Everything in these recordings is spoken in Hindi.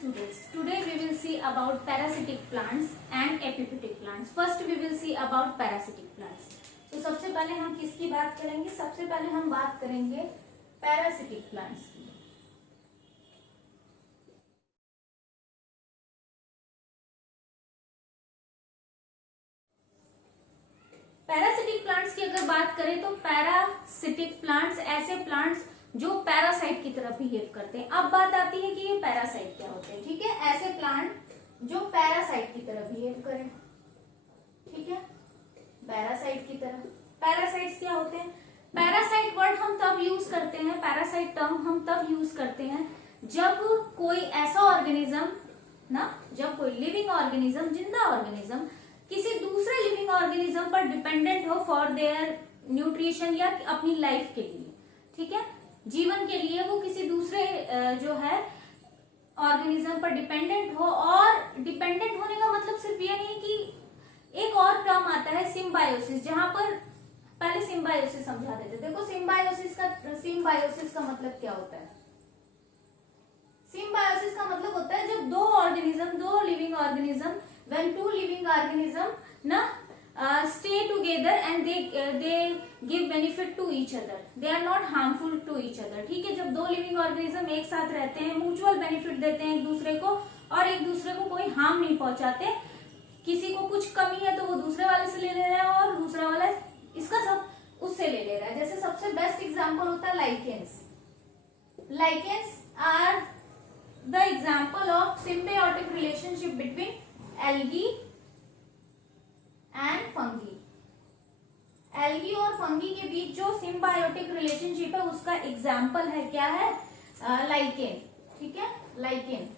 students, today we will see about parasitic plants and epiphytic plants. First we will see about parasitic plants. तो सबसे पहले हम किसकी बात करेंगे? सबसे पहले हम बात करेंगे parasitic plants की. पैरासिटिक प्लांट्स की अगर बात करें तो पैरासिटिक प्लांट्स ऐसे प्लांट्स जो पैरासाइट की तरह बिहेव करते हैं. अब बात आती है कि ये पैरासाइट क्या होते हैं. ठीक है, ऐसे प्लांट जो पैरासाइट की तरह बिहेव करें. ठीक है, पैरासाइट की तरह. पैरासाइट्स क्या होते हैं? पैरासाइट वर्ड हम तब यूज करते हैं, पैरासाइट टर्म हम तब यूज करते हैं जब कोई ऐसा ऑर्गेनिज्म जब कोई लिविंग ऑर्गेनिज्म, जिंदा ऑर्गेनिज्म किसी दूसरे लिविंग ऑर्गेनिज्म पर डिपेंडेंट हो फॉर देयर न्यूट्रिशन या अपनी लाइफ के लिए. ठीक है, जीवन के लिए वो किसी दूसरे जो है ऑर्गेनिज्म पर डिपेंडेंट हो. और डिपेंडेंट होने का मतलब सिर्फ ये नहीं कि एक और टर्म आता है सिम्बायोसिस, जहां पर पहले सिम्बायोसिस समझा देते. देखो सिम्बायोसिस का मतलब क्या होता है? सिम्बायोसिस का मतलब होता है जब दो living organism when two living organism stay together and they give benefit to each other, they are not harmful to each other. ठीक है, जब दो लिविंग ऑर्गेनिज्म एक साथ रहते हैं, म्यूचुअल बेनिफिट देते हैं एक दूसरे को और एक दूसरे को कोई हार्म नहीं पहुंचाते. किसी को कुछ कमी है तो वो दूसरे वाले से ले रहा है और दूसरा वाला इसका सब उससे ले रहा है. जैसे सबसे बेस्ट एग्जांपल होता है lichens. Lichens are the example of symbiotic relationship between algae and fungi. Algae और फंगी के बीच जो सिम्बायोटिक रिलेशनशिप है उसका एग्जाम्पल है क्या है? लाइकेन. ठीक है, लाइकेन.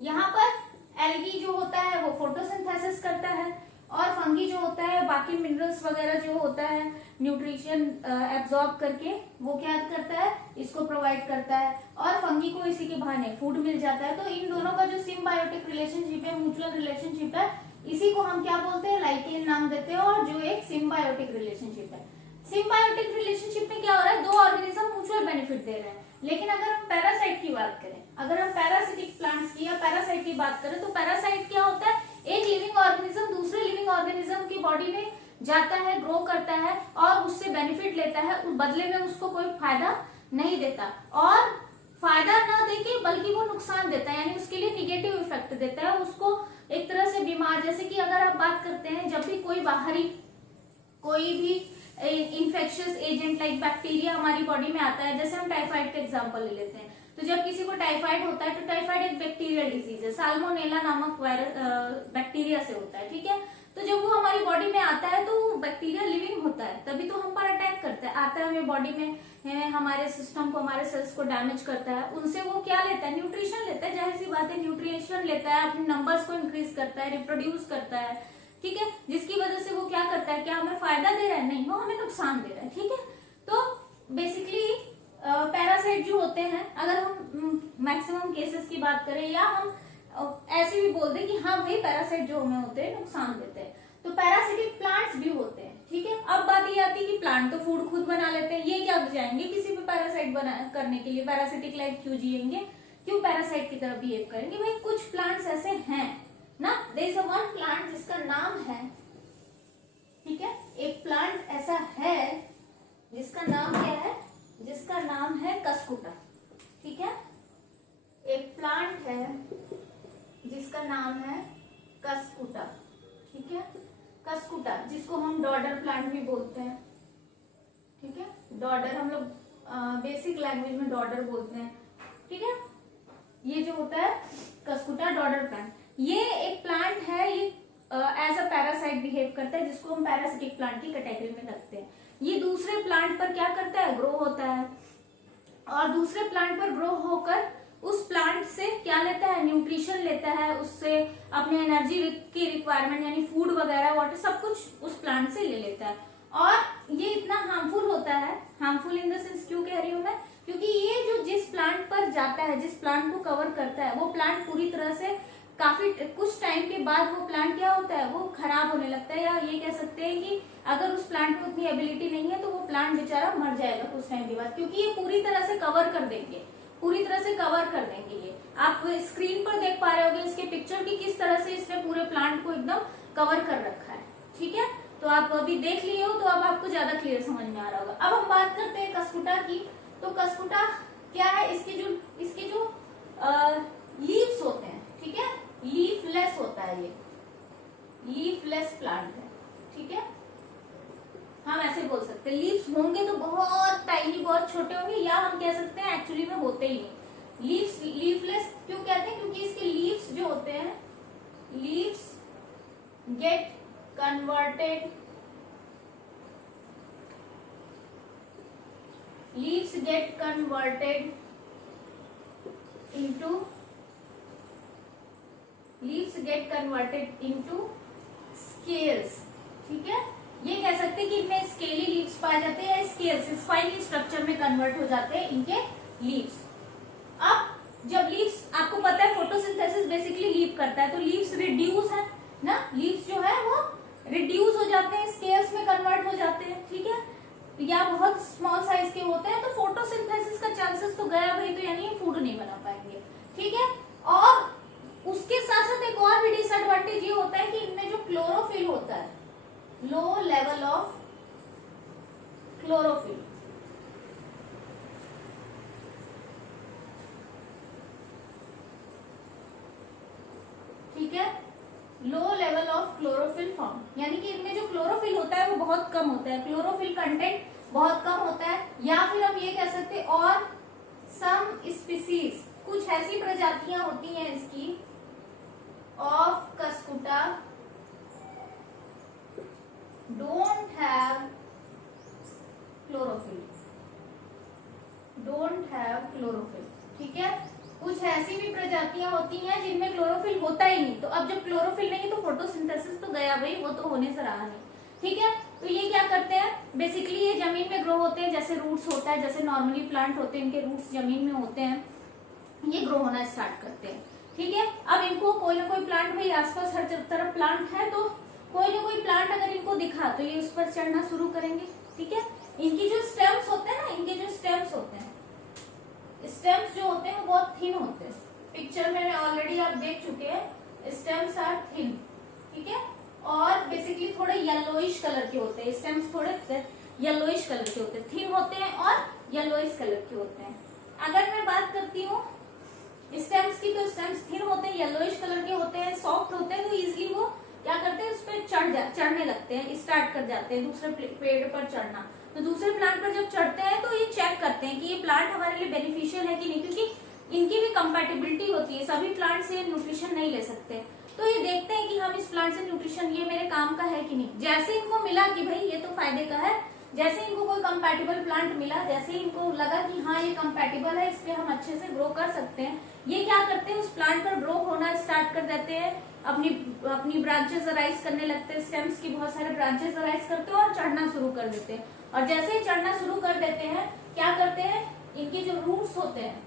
यहाँ पर एल्गी जो होता है वो फोटोसिंथेसिस करता है और फंगी जो होता है बाकी मिनरल्स वगैरह जो होता है न्यूट्रिशन एब्जॉर्ब करके वो क्या करता है, इसको प्रोवाइड करता है और फंगी को इसी के बहाने फूड मिल जाता है. तो इन दोनों का जो सिम्बायोटिक रिलेशनशिप है, म्यूचुअल रिलेशनशिप है, इसी को हम क्या बोलते हैं? लाइकेन नाम देते हैं. और जो एक सिम्बायोटिक रिलेशनशिप है, सिम्बायोटिक रिलेशनशिप में क्या हो रहा है? दो ऑर्गेनिज्म म्यूचुअल बेनिफिट दे रहे हैं. लेकिन अगर हम पैरासाइट की बात करें, अगर हम पैरासिटिक प्लांट्स की या पैरासाइट की बात करें तो पैरासाइट क्या होता है? एक लिविंग ऑर्गेनिज्म दूसरे लिविंग ऑर्गेनिज्म की बॉडी में जाता है, ग्रो करता है और उससे बेनिफिट लेता है. बदले में उसको कोई फायदा नहीं देता और फायदा ना देके बल्कि वो नुकसान देता है, यानी उसके लिए निगेटिव इफेक्ट देता है. उसको एक तरह से बीमार, जैसे कि अगर आप बात करते हैं जब भी कोई बाहरी कोई भी इन्फेक्शियस एजेंट लाइक बैक्टीरिया हमारी बॉडी में आता है, जैसे हम टाइफाइड का एग्जांपल ले लेते हैं. तो जब किसी को टाइफाइड होता है तो टाइफाइड एक बैक्टीरियल डिजीज है, साल्मोनेला नामक वायरस बैक्टीरिया से होता है. ठीक है, तो जब वो हमारी बॉडी में आता है तो वो बैक्टीरिया लिविंग होता है, तभी तो हम पर अटैक करता है. आता है हमें बॉडी में, हमारे सिस्टम को, हमारे सेल्स को डैमेज करता है. उनसे वो क्या लेता है? न्यूट्रिशन लेता है. जाहिर सी बात है, न्यूट्रिशन लेता है, अपने नंबर्स को इंक्रीज करता है, रिप्रोड्यूस करता है. ठीक है, जिसकी वजह से वो क्या करता है? क्या हमें फायदा दे रहा है? नहीं, वो हमें नुकसान दे रहा है. ठीक है, तो बेसिकली पैरासाइट जो होते हैं, अगर हम मैक्सिमम केसेस की बात करें या हम ऐसे भी बोल दें कि हाँ भाई पैरासाइट जो हमें होते हैं नुकसान देते हैं, तो पैरासिटिक प्लांट्स भी होते हैं. ठीक है, अब बात ये आती है कि प्लांट तो फूड खुद बना लेते हैं, ये क्या जाएंगे किसी भी पैरासाइट बना करने के लिए? पैरासिटिक लाइफ क्यों जिएंगे? क्यों पैरासाइट की तरह बिहेव करेंगे? भाई कुछ प्लांट्स ऐसे हैं ना, देयर इज वन प्लांट जिसका नाम है, ठीक है, एक प्लांट ऐसा है जिसका नाम क्या है? जिसका नाम है कसकुटा. ठीक है, एक प्लांट है जिसका नाम है कसकुटा. ठीक है, कसकुटा जिसको हम डॉडर प्लांट भी बोलते हैं. ठीक है, डॉडर हम लोग बेसिक लैंग्वेज में डॉडर बोलते हैं. ठीक है, ये जो होता है कसकुटा डॉडर प्लांट, ये एक प्लांट है, ये एज अ पैरासाइट बिहेव करता है, जिसको हम पैरासिटिक प्लांट की कैटेगरी में रखते हैं. ये दूसरे प्लांट पर क्या करता है? ग्रो होता है और दूसरे प्लांट पर ग्रो होकर उस प्लांट से क्या लेता है? न्यूट्रिशन लेता है, उससे अपने एनर्जी की रिक्वायरमेंट यानी फूड वगैरह वाटर सब कुछ उस प्लांट से ले लेता है. और ये इतना हार्मफुल होता है, हार्मफुल इन द सेंस क्यों कह रही हूँ मैं? क्योंकि ये जो जिस प्लांट पर जाता है, जिस प्लांट को कवर करता है, वो प्लांट पूरी तरह से काफी कुछ टाइम के बाद वो प्लांट क्या होता है? वो खराब होने लगता है, या ये कह सकते हैं कि अगर उस प्लांट में उतनी एबिलिटी नहीं है तो वो प्लांट बेचारा मर जाएगा कुछ टाइम के बाद, क्योंकि ये पूरी तरह से कवर कर देंगे. पूरी तरह से कवर कर देंगे। ये आप स्क्रीन पर देख पा रहे होगे इसके पिक्चर की किस तरह से इसने पूरे प्लांट को एकदम कवर कर रखा है। ठीक है, तो आप अभी देख लिए हो तो अब आपको ज्यादा क्लियर समझ में आ रहा होगा। अब हम बात करते हैं कस्कुटा की। तो कस्कुटा क्या है, इसके जो लीव्स होते हैं, ठीक है, लीफलेस होता है, ये लीफलेस प्लांट है। ठीक है, हम ऐसे बोल सकते हैं, लीव्स होंगे तो बहुत टाइनी, बहुत छोटे होंगे, या हम कह सकते हैं एक्चुअली में होते ही नहीं। लीव्स लीफलेस क्यों कहते हैं, क्योंकि इसके लीव्स जो होते हैं, leaves get converted, leaves get converted into scales। ठीक है, ये कह सकते हैं कि इनमें स्केली लीव्स पाए जाते हैं, या स्केल्स स्पाइनी स्ट्रक्चर में कन्वर्ट हो जाते हैं इनके लीव्स। अब जब लीव्स, आपको पता है फोटोसिंथेसिस बेसिकली लीव करता है, तो लीव्स रिड्यूस है ना, लीव्स जो है वो रिड्यूस हो जाते हैं, स्केल्स में कन्वर्ट हो जाते हैं। ठीक है, या बहुत स्मॉल साइज के होते हैं, तो फोटोसिंथेसिस का चांसेस तो गया भाई, तो यानी फूड नहीं बना पाएंगे। ठीक है, और उसके साथ साथ एक और भी डिसएडवांटेज ये होता है कि इनमें जो क्लोरोफिल होता है, लो लेवल ऑफ क्लोरोफिल, ठीक है, low level of chlorophyll form, यानी कि इनमें जो क्लोरोफिल होता है वो बहुत कम होता है, क्लोरोफिल कंटेंट बहुत कम होता है। या फिर हम ये कह सकते हैं, और सम स्पीसीज, कुछ ऐसी प्रजातियां होती हैं इसकी, of Cuscuta don't have chlorophyll, don't have chlorophyll. ठीक है, कुछ ऐसी भी प्रजातियां होती हैं जिनमें क्लोरोफिल होता ही नहीं, तो अब जब क्लोरोफिल नहीं तो फोटोसिंथेसिस तो गया भाई, वो तो होने से रहा नहीं। ठीक है, तो ये क्या करते हैं, बेसिकली ये जमीन में ग्रो होते हैं, जैसे रूट्स होता है, जैसे नॉर्मली प्लांट होते हैं इनके रूट्स जमीन में होते हैं, ये ग्रो होना स्टार्ट करते हैं। ठीक है, अब इनको कोई ना कोई प्लांट, भाई आसपास हर तरफ प्लांट है, तो कोई ना कोई प्लांट अगर इनको दिखा तो ये उस पर चढ़ना शुरू करेंगे। ठीक है, इनकी जो स्टेम्स होते हैं ना, इनके जो स्टेम्स होते हैं, स्टेम्स जो होते हैं वो बहुत थिन होते हैं, पिक्चर में ऑलरेडी आप देख चुके हैं, स्टेम्स आर थिन। ठीक है, और बेसिकली थोड़े येलोइश कलर के होते हैं, स्टेम्स थोड़े येलोइश कलर के होते हैं, थिन होते हैं और येलोइश कलर के होते हैं। अगर मैं बात करती हूँ स्टेम्स की, तो स्टेम्स थिन होते हैं, येलोइश कलर के होते हैं, सॉफ्ट होते हैं, तो इजिली वो क्या करते हैं, उस पर चढ़ने लगते हैं, स्टार्ट कर जाते हैं दूसरे पेड़ पर चढ़ना। तो दूसरे प्लांट पर जब चढ़ते हैं तो ये चेक करते हैं कि ये प्लांट हमारे लिए बेनिफिशियल है कि नहीं, क्योंकि इनकी भी कंपैटिबिलिटी होती है, सभी प्लांट से न्यूट्रिशन नहीं ले सकते, तो ये देखते हैं कि हम इस प्लांट से न्यूट्रिशन, ये मेरे काम का है कि नहीं। जैसे इनको मिला कि भाई ये तो फायदे का है, जैसे इनको कोई कंपैटिबल प्लांट मिला, जैसे इनको लगा कि हाँ ये कंपैटिबल है, इस पे हम अच्छे से ग्रो कर सकते हैं, ये क्या करते हैं, उस प्लांट पर ग्रो होना स्टार्ट कर देते हैं, अपनी ब्रांचेस अराइज करने लगते हैं, स्टेम्स की बहुत सारे ब्रांचेस अराइज करते हैं और चढ़ना शुरू कर देते हैं। और जैसे ही चढ़ना शुरू कर देते हैं, क्या करते हैं, इनके जो रूट्स होते हैं,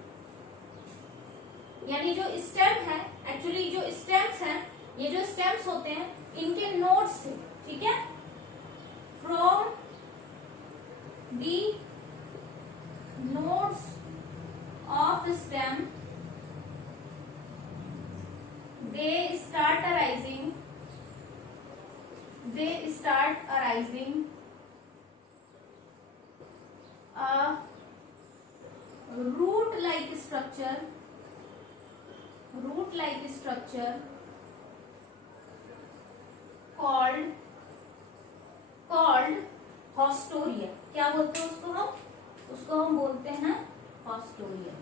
यानी जो स्टेम है, एक्चुअली जो स्टेम्स हैं, ये जो स्टेम्स होते हैं, इनके नोड्स से, ठीक है, from the nodes of stem they start arising a root like structure called haustoria. क्या बोलते हैं उसको हम बोलते हैं हॉस्टोरिया,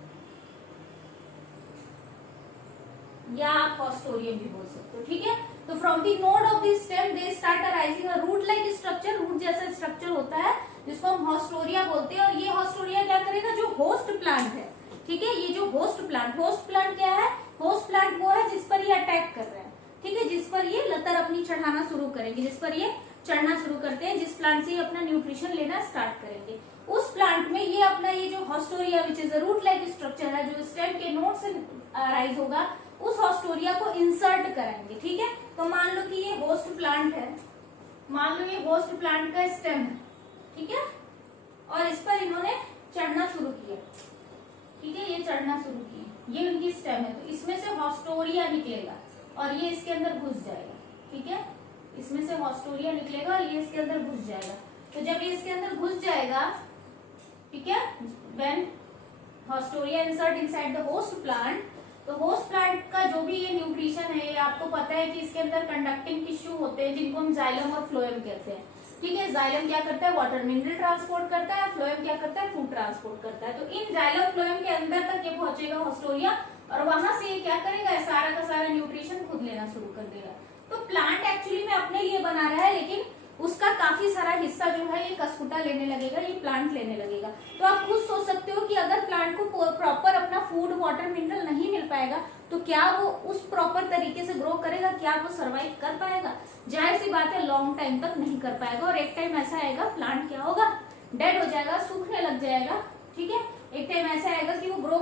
या आप हॉस्टोरियम भी बोल सकते हो। ठीक है, तो from the node of the stem they start arising a root like structure, root जैसा स्ट्रक्चर होता है जिसको हम हॉस्टोरिया बोलते हैं। और ये हॉस्टोरिया क्या करेगा, जो होस्ट प्लांट है, ठीक है, ये जो होस्ट प्लांट क्या है, होस्ट प्लांट वो है जिस पर ये अटैक कर रहे हैं, ठीक है, जिस पर ये लतर अपनी चढ़ाना शुरू करेंगे, जिस पर ये चढ़ना शुरू करते हैं, जिस प्लांट से ये अपना न्यूट्रिशन लेना स्टार्ट करेंगे, उस प्लांट में ये अपना ये जो haustoria which is a root like structure है, जो स्टेम के नोड से अराइज होगा, उस हॉस्टोरिया को इंसर्ट करेंगे। ठीक है, तो मान लो कि ये होस्ट प्लांट है, मान लो ये होस्ट प्लांट का स्टेम है, ठीक है, और इस पर इन्होंने चढ़ना शुरू किया, ठीक है, ये चढ़ना स्टेम है, तो इसमें से हॉस्टोरिया निकलेगा और ये इसके अंदर घुस जाएगा। ठीक है, इसमें से हॉस्टोरिया निकलेगा और ये इसके अंदर घुस जाएगा। तो जब ये इसके अंदर घुस जाएगा, ठीक है, when haustoria insert inside the host plant, तो होस्ट प्लांट का जो भी ये न्यूट्रिशन है, ये आपको पता है कि इसके अंदर कंडक्टिंग टिश्यू होते हैं जिनको हम जाइलम और फ्लोएम कहते हैं। ठीक है, जाइलम क्या करता है, वाटर मिनरल ट्रांसपोर्ट करता है, फ्लोएम क्या करता है, फूड ट्रांसपोर्ट करता है। तो इन जाइलम फ्लोएम के अंदर तक ये पहुंचेगा हॉस्टोरिया और वहां से ये क्या करेगा, सारा का सारा न्यूट्रिशन खुद लेना शुरू कर देगा। तो प्लांट एक्चुअली में अपने लिए बना रहा है, लेकिन उसका काफी सारा हिस्सा जो है ये कसकुटा लेने लगेगा, ये प्लांट लेने लगेगा। तो आप खुद सोच सकते हो कि अगर प्लांट को प्रॉपर अपना फूड वाटर मिनरल नहीं मिल पाएगा तो क्या वो उस प्रॉपर तरीके से ग्रो करेगा, क्या वो सरवाइव कर पाएगा? जाहिर सी बात है लॉन्ग टाइम तक नहीं कर पाएगा और एक टाइम ऐसा आएगा प्लांट क्या होगा, डेड हो जाएगा, सूखने लग जाएगा। ठीक है, एक टाइम ऐसा आएगा कि वो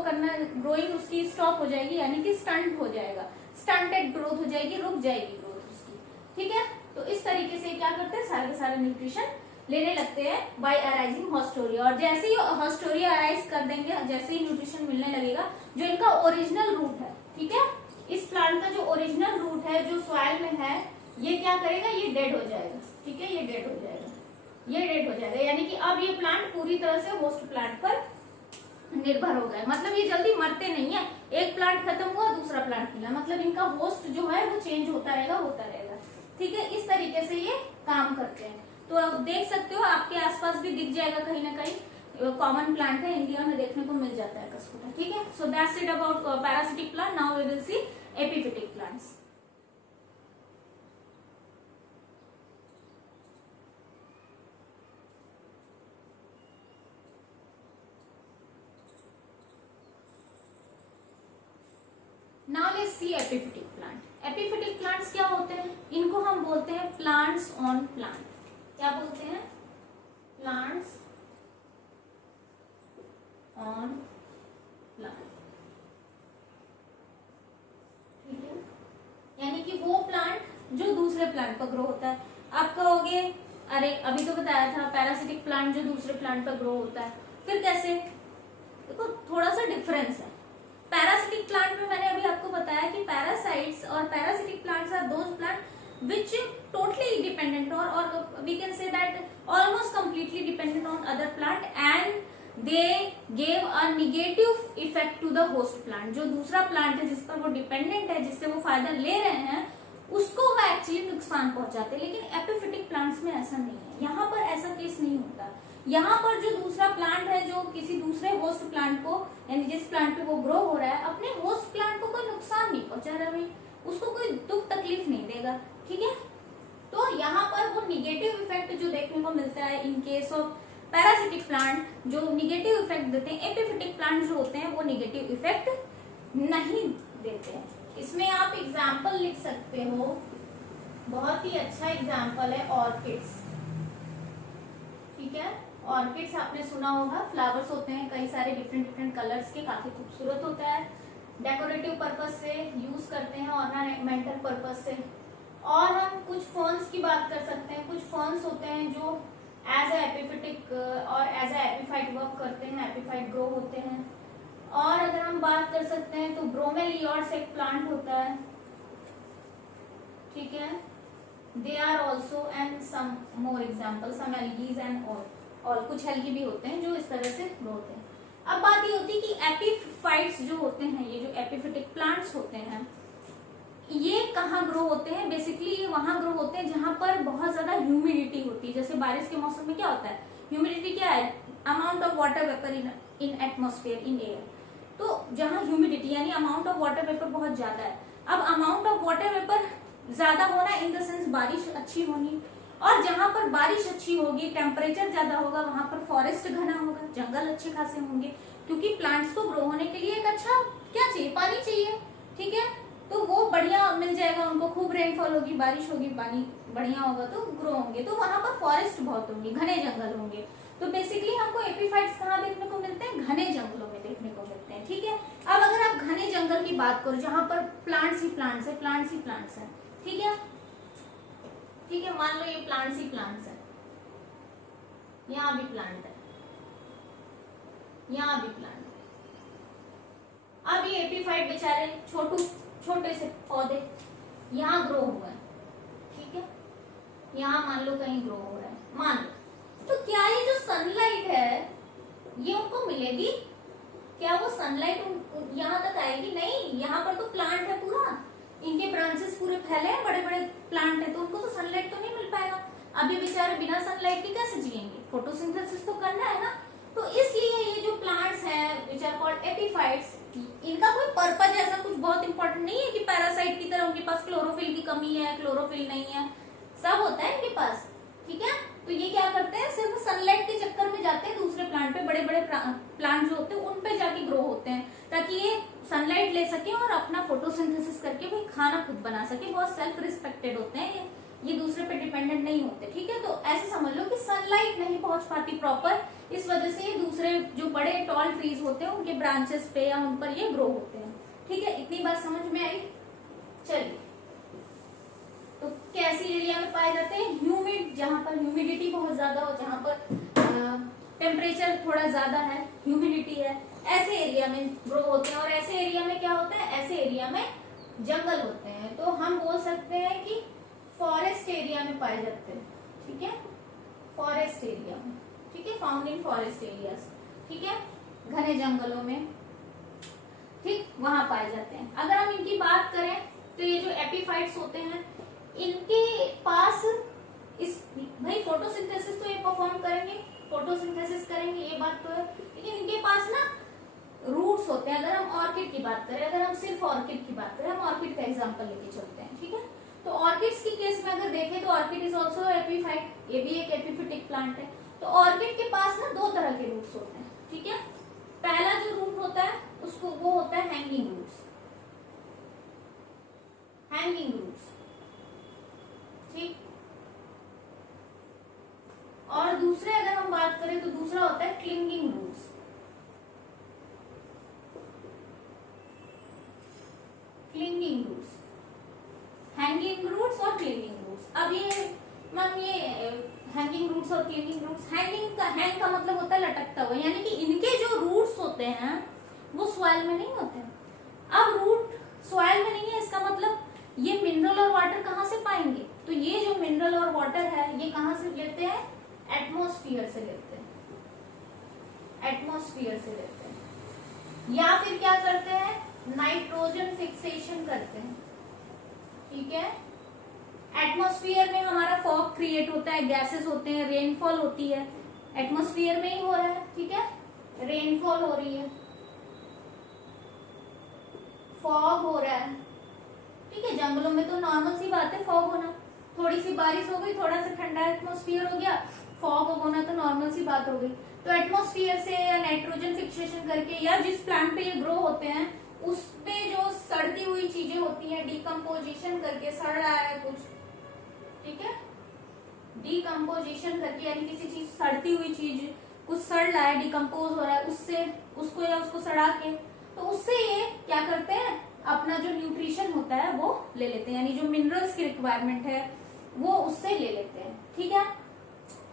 ग्रोइंग उसकी स्टॉप हो जाएगी, यानी कि स्टंट हो जाएगा, स्टंटेड ग्रोथ हो जाएगी, रुक जाएगी ग्रोथ उसकी। ठीक है, तो इस तरीके से क्या करते हैं, सारा का सारा न्यूट्रिशन लेने लगते हैं बाय अराइजिंग हॉस्टोरिया। और जैसे ही हॉस्टोरिया अराइज कर देंगे, जैसे ही न्यूट्रिशन मिलने लगेगा, जो इनका ओरिजिनल रूट है, ठीक है, इस प्लांट का जो ओरिजिनल रूट है जो सॉइल में है, ये क्या करेगा, ये डेड हो जाएगा। ठीक है, ये डेड हो जाएगा, ये डेड हो जाएगा, यानी कि अब ये प्लांट पूरी तरह से होस्ट प्लांट पर निर्भर हो गए। मतलब ये जल्दी मरते नहीं है, एक प्लांट खत्म हुआ दूसरा प्लांट मिला, मतलब इनका होस्ट जो है वो चेंज होता रहेगा। ठीक है, इस तरीके से ये काम करते हैं। तो आप देख सकते हो, आपके आसपास भी दिख जाएगा कहीं ना कहीं, कॉमन प्लांट है, इंडिया में देखने को मिल जाता है कसकुटा। ठीक है, so that's it about parasitic plant. Now we will see epiphytic plants. Now let's see epiphytic plant. Epiphytic plants क्या होते हैं, इनको हम बोलते हैं प्लांट्स ऑन प्लांट। क्या बोलते हैं, प्लांट्स ऑन प्लांट। ठीक है, यानी कि वो प्लांट जो दूसरे प्लांट पर ग्रो होता है। आप कहोगे अरे अभी तो बताया था पैरासिटिक प्लांट जो दूसरे प्लांट पर ग्रो होता है, फिर कैसे? देखो थोड़ा सा डिफरेंस है। पैरासिटिक प्लांट में मैंने अभी आपको बताया कि पैरासाइट्स और parasitic plants are those plant which totally dependent or we can say that almost completely dependent on other plant and they gave a negative effect to the host plant। जो दूसरा प्लांट है जिस पर वो डिपेंडेंट है, जिससे वो फायदा ले रहे हैं, उसको वो एक्चुअली नुकसान पहुंचाते हैं। लेकिन एपिफिटिक प्लांट्स में ऐसा नहीं है, यहाँ पर ऐसा केस नहीं होता। यहाँ पर जो दूसरा प्लांट है जो किसी दूसरे होस्ट प्लांट को, यानी जिस प्लांट पे वो ग्रो हो रहा है, अपने होस्ट प्लांट को कोई नुकसान नहीं पहुंचा रहा भाई, उसको कोई दुख तकलीफ नहीं देगा। ठीक है, तो यहाँ पर वो निगेटिव इफेक्ट जो देखने को मिलता है in case of parasitic plant, जो निगेटिव इफेक्ट देते हैं, एपिफिटिक प्लांट जो होते हैं वो निगेटिव इफेक्ट नहीं देते हैं। इसमें आप एग्जाम्पल लिख सकते हो, बहुत ही अच्छा एग्जाम्पल है ऑर्किड्स। ठीक है, ऑर्किड्स आपने सुना होगा, फ्लावर्स होते हैं कई सारे डिफरेंट कलर्स के, काफी खूबसूरत होता है, डेकोरेटिव पर्पस से यूज करते हैं, ऑर्नामेंटल पर्पस से। और हम कुछ फर्न्स की बात कर सकते हैं, कुछ फर्न्स होते हैं जो एज ए एपिफिटिक और एज ए एपिफाइट वर्क करते हैं, एपिफाइट ग्रो होते हैं। और अगर हम बात कर सकते हैं तो ब्रोमेलियोर्स एक प्लांट होता है, ठीक है, they are also and some more example, some algaes and और कुछ एल्गी भी होते हैं जो इस तरह से ग्रो होते हैं। अब बात ये होती है कि एपिफाइट्स जो होते हैं, ये जो एपिफिटिक प्लांट्स होते हैं, ये कहाँ ग्रो होते हैं? बेसिकली ये वहां ग्रो होते हैं जहां पर बहुत ज्यादा ह्यूमिडिटी होती है। जैसे बारिश के मौसम में क्या होता है, ह्यूमिडिटी क्या है, amount of water vapour in atmosphere, in air. तो जहां ह्यूमिडिटी यानी अमाउंट ऑफ वाटर वेपर बहुत ज्यादा है। अब अमाउंट ऑफ वाटर वेपर ज्यादा होना इन द सेंस बारिश अच्छी होनी, और जहां पर बारिश अच्छी होगी, टेम्परेचर ज्यादा होगा, वहां पर फॉरेस्ट घना होगा, जंगल अच्छे खासे होंगे, क्योंकि प्लांट्स को ग्रो होने के लिए एक अच्छा क्या चाहिए, पानी चाहिए। ठीक है, तो वो बढ़िया मिल जाएगा उनको, खूब रेनफॉल होगी, बारिश होगी, पानी बढ़िया होगा तो ग्रो होंगे। तो वहां पर फॉरेस्ट बहुत होंगे, घने जंगल होंगे। तो बेसिकली हमको एपिफाइट्स कहाँ देखने को मिलते हैं? घने जंगलों में देखने को मिलते हैं। ठीक है, अब अगर आप घने जंगल की बात करो जहां पर प्लांट्स ही प्लांट्स है, प्लांट्स ही प्लांट्स है, ठीक है, ठीक है, मान लो ये प्लांट्स ही प्लांट्स है, यहाँ भी प्लांट है, यहाँ भी प्लांट है। अब ये एपीफाइट बेचारे छोटे से पौधे यहाँ ग्रो हुए हैं, ठीक है, यहाँ मान लो कहीं ग्रो हो रहा है, मान लो, तो क्या ये जो सनलाइट है ये उनको मिलेगी? क्या वो सनलाइट यहाँ तक आएगी? नहीं, यहाँ पर तो प्लांट है पूरा, इनके ब्रांचेस पूरे फैले हैं, बड़े बड़े प्लांट है, तो उनको तो सनलाइट तो नहीं मिल पाएगा। अभी बेचारे बिना सनलाइट के कैसे जिएंगे? फोटोसिंथेसिस तो करना है ना। तो इसलिए ये जो प्लांट्स हैं विच आर कॉल्ड एपीफाइट्स, इनका कोई पर्पज ऐसा कुछ बहुत इंपॉर्टेंट नहीं है कि पैरासाइट की तरह उनके पास क्लोरोफिल की कमी है, क्लोरोफिल नहीं है, सब होता है इनके पास, ठीक है। तो ये क्या करते हैं, सिर्फ सनलाइट के चक्कर में जाते हैं दूसरे प्लांट पे, बड़े बड़े प्लांट जो होते हैं उन पे जाके ग्रो होते हैं, ताकि ये सनलाइट ले सके और अपना फोटोसिंथेसिस करके भाई खाना खुद बना सके। बहुत सेल्फ रिस्पेक्टेड होते हैं ये दूसरे पे डिपेंडेंट नहीं होते, ठीक है। तो ऐसे समझ लो कि सनलाइट नहीं पहुंच पाती प्रॉपर, इस वजह से ये दूसरे जो बड़े टॉल ट्रीज होते हैं उनके ब्रांचेस पे या उन पर ये ग्रो होते हैं, ठीक है। इतनी बात समझ में आई? चलिए, तो कैसी एरिया में पाए जाते हैं? ह्यूमिड, जहां पर ह्यूमिडिटी बहुत ज्यादा हो, जहां पर टेम्परेचर थोड़ा ज्यादा है, ह्यूमिडिटी है, ऐसे एरिया में ग्रो होते हैं। और ऐसे एरिया में क्या होता है? ऐसे एरिया में जंगल होते हैं, तो हम बोल सकते हैं कि फॉरेस्ट एरिया में पाए जाते हैं, ठीक है, फॉरेस्ट एरिया में, ठीक है, फाउंड इन फॉरेस्ट एरियाज, ठीक है, घने जंगलों में, ठीक, वहां पाए जाते हैं। अगर हम इनकी बात करें तो ये जो एपीफाइट्स होते हैं इनके पास इस भाई फोटोसिंथेसिस तो ये परफॉर्म करेंगे, फोटोसिंथेसिस करेंगे, ये बात तो है, लेकिन इनके पास ना रूट्स होते हैं। अगर हम ऑर्किड की बात करें, अगर हम सिर्फ ऑर्किड की बात करें, हम ऑर्किड का एग्जांपल लेके चलते हैं, ठीक है। तो ऑर्किड्स की केस में अगर देखें तो ऑर्किड इज ऑल्सो एपीफाइट, ये भी एक एपीफिटिक प्लांट है। तो ऑर्किड के पास ना दो तरह के रूट्स होते हैं, ठीक है। पहला जो रूट होता है उसको वो होता है हैंगिंग रूट्स, हैंगिंग रूट्स, ठीक। और दूसरे अगर हम बात करें तो दूसरा होता है clinging roots, clinging roots, hanging roots और क्लिंगिंग रूट्स। अब ये मैम ये हैंगिंग रूट्स और क्लिंगिंग रूट्स, हैंग का मतलब होता है लटकता हुआ, यानी कि इनके जो रूट्स होते हैं वो सॉइल में नहीं होते हैं। अब रूट सॉइल में नहीं है, इसका मतलब ये मिनरल और वाटर कहाँ से पाएंगे? तो ये जो मिनरल और वाटर है ये कहाँ से लेते हैं? एटमॉस्फेयर से लेते हैं, एटमॉस्फेयर से लेते हैं, या फिर क्या करते हैं? नाइट्रोजन फिक्सेशन करते हैं, ठीक है। एटमॉस्फेयर में हमारा फॉग क्रिएट होता है, गैसेस होते हैं, रेनफॉल होती है, एटमॉस्फेयर में ही हो रहा है, ठीक है, रेनफॉल हो रही है, फॉग हो रहा है, ठीक है। जंगलों में तो नॉर्मल सी बात है फॉग होना, थोड़ी सी बारिश हो गई, थोड़ा सा ठंडा एटमॉस्फेयर हो गया, फॉग होना तो नॉर्मल सी बात हो गई। तो एटमॉस्फेयर से या नाइट्रोजन फिक्सेशन करके या जिस प्लांट पे ये ग्रो होते हैं उस पे जो सड़ती हुई चीजें होती हैं, डिकम्पोजिशन करके, सड़ रहा है कुछ, ठीक है, डिकम्पोजिशन करके, यानी किसी चीज सड़ती हुई चीज कुछ सड़ रहा है, डिकम्पोज हो रहा है, उससे उसको या उसको सड़ा के, तो उससे ये क्या करते हैं? अपना जो न्यूट्रिशन होता है वो ले लेते हैं, यानी जो मिनरल्स की रिक्वायरमेंट है वो उससे ले लेते हैं, ठीक है,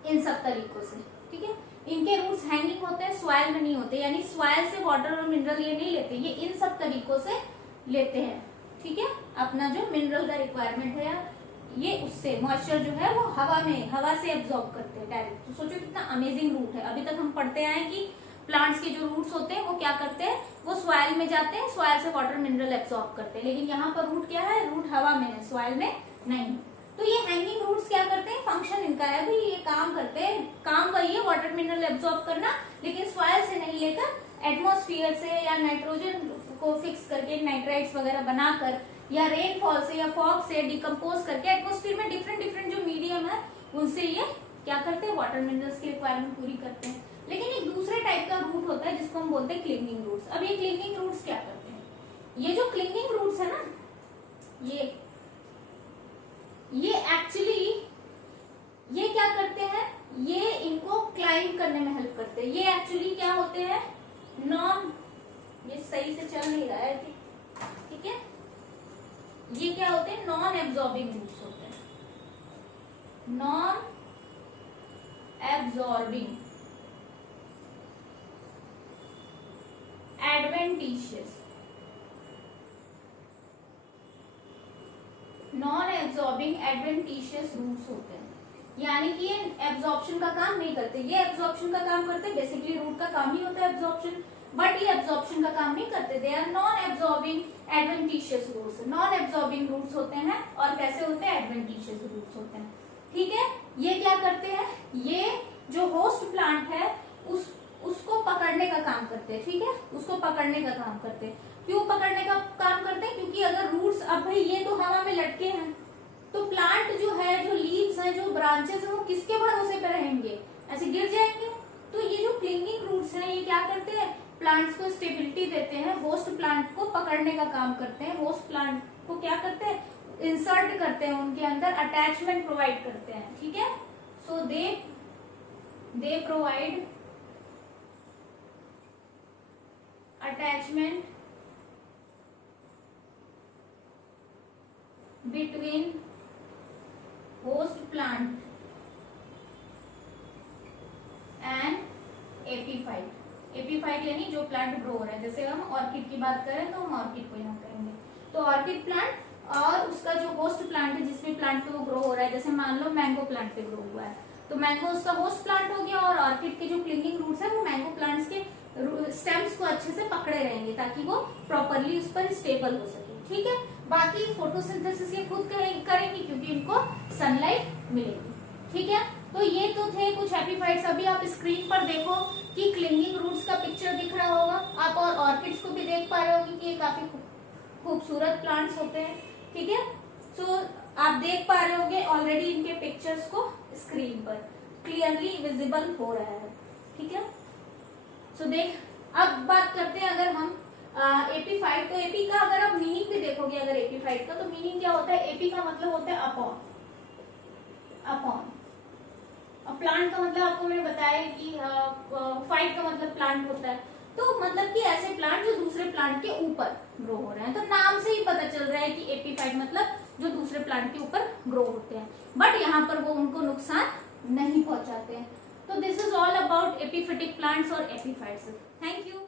इन सब तरीकों से, ठीक है। इनके रूट्स हैंगिंग होते हैं, सॉइल में नहीं होते, यानी सॉइल से वाटर और मिनरल ये नहीं लेते, ये इन सब तरीकों से लेते हैं, ठीक है। अपना जो मिनरल का रिक्वायरमेंट है ये उससे, मॉइस्चर जो है वो हवा से एब्जॉर्ब करते हैं डायरेक्ट। तो सोचो कितना अमेजिंग रूट है। अभी तक हम पढ़ते आए कि प्लांट्स के जो रूट्स होते हैं वो क्या करते हैं? वो सॉइल में जाते हैं, सॉइल से वाटर मिनरल एब्जॉर्ब करते हैं, लेकिन यहाँ पर रूट क्या है? रूट हवा में है, सॉइल में नहीं। तो ये हैंगिंग रूट्स क्या करते हैं? फंक्शन इनका है भाई, ये काम करते हैं, काम वही है वाटर मिनरल एब्जॉर्ब करना, लेकिन सॉइल से नहीं लेकर एटमॉस्फेयर से या नाइट्रोजन को फिक्स करके नाइट्राइट्स वगैरह बनाकर या रेनफॉल से या फॉग से डिकम्पोज करके एटमॉस्फेयर में डिफरेंट जो मीडियम है उनसे ये क्या करते हैं? वाटर मिनरल्स की रिक्वायरमेंट पूरी करते हैं। लेकिन एक दूसरे टाइप का रूट होता है जिसको हम बोलते हैं क्लिंगिंग रूट्स। अब ये क्लिंगिंग रूट्स क्या करते हैं? ये जो क्लिंगिंग रूट्स है ना, ये एक्चुअली ये क्या करते हैं? ये इनको क्लाइंब करने में हेल्प करते हैं। ये एक्चुअली क्या होते हैं? ये सही से चल नहीं रहा है, ठीक है। ये क्या होते हैं? नॉन एब्जॉर्बिंग रूट्स होते हैं, non absorbing adventitious absorbing adventitious roots होते हैं, यानी कि ये एब्जॉर्प्शन का काम नहीं करते। ये एब्जॉर्प्शन का काम करते हैं, बेसिकली रूट का काम ही होता है एब्जॉर्प्शन, बट ये एब्जॉर्प्शन का काम नहीं करते। They are non absorbing adventitious roots. Non absorbing roots होते हैं और कैसे होते हैं, एडवेंटिशियस रूट्स होते हैं। ठीक है, ये क्या करते हैं, ये जो होस्ट प्लांट है उसको पकड़ने का काम करते हैं। ठीक है, उसको पकड़ने का काम करते हैं। क्यों पकड़ने का काम करते हैं, क्योंकि अगर रूट्स, अब भाई ये तो हवा में लटके हैं, तो प्लांट जो है, जो लीव्स हैं, जो ब्रांचेस हैं, वो किसके भरोसे पे रहेंगे, ऐसे गिर जाएंगे। तो ये जो क्लिंगिंग रूट्स हैं, ये क्या करते हैं, प्लांट्स को स्टेबिलिटी देते हैं, होस्ट प्लांट को पकड़ने का काम करते हैं, होस्ट प्लांट को क्या करते हैं, इंसर्ट करते हैं, उनके अंदर अटैचमेंट प्रोवाइड करते हैं। ठीक है, so they provide attachment between host plant and epiphyte. Epiphyte यानी जो प्लांट ग्रो हो रहा है, जैसे हम ऑर्किड की बात करें तो हम ऑर्किड को यहाँ करेंगे, तो ऑर्किड प्लांट और उसका जो होस्ट प्लांट है, जिसमें प्लांट पे वो ग्रो हो रहा है, जैसे मान लो मैंगो प्लांट पे ग्रो हुआ है, तो मैंगो उसका होस्ट प्लांट हो गया, और ऑर्किड के जो क्लिंगिंग रूट्स है वो मैंगो प्लांट्स के स्टेम्स को अच्छे से पकड़े रहेंगे ताकि वो प्रॉपरली उस पर स्टेबल हो सके। ठीक है, बाकी फोटोसिंथेसिस ये खुद करेंगी क्योंकि इनको सनलाइट मिलेगी। ठीक है, तो ये तो थे कुछ एपीफाइट्स। अभी आप स्क्रीन पर देखो कि क्लिंगिंग रूट्स का पिक्चर दिख रहा होगा आप, और ऑर्किड्स को भी देख पा रहे होंगे कि ये काफी खूबसूरत प्लांट्स होते हैं। ठीक है, सो आप देख पा रहे होंगे ऑलरेडी इनके पिक्चर्स को स्क्रीन पर क्लियरली विजिबल हो रहा है। ठीक है, सो देख, अब बात करते हैं अगर हम एपीफाइट, तो एपी का अगर आप मीनिंग भी देखोगे, अगर एपीफाइट का, तो मीनिंग क्या होता है, एपी का मतलब होता है अपॉन। अब प्लांट का मतलब आपको मैंने बताया कि फाइट का मतलब प्लांट होता है, तो मतलब कि ऐसे प्लांट जो दूसरे प्लांट के ऊपर ग्रो हो रहे हैं। तो नाम से ही पता चल रहा है कि एपीफाइट मतलब जो दूसरे प्लांट के ऊपर ग्रो होते हैं, बट यहाँ पर वो उनको नुकसान नहीं पहुंचाते हैं। तो this is all about epiphytic plants और एपीफाइट्स। Thank you.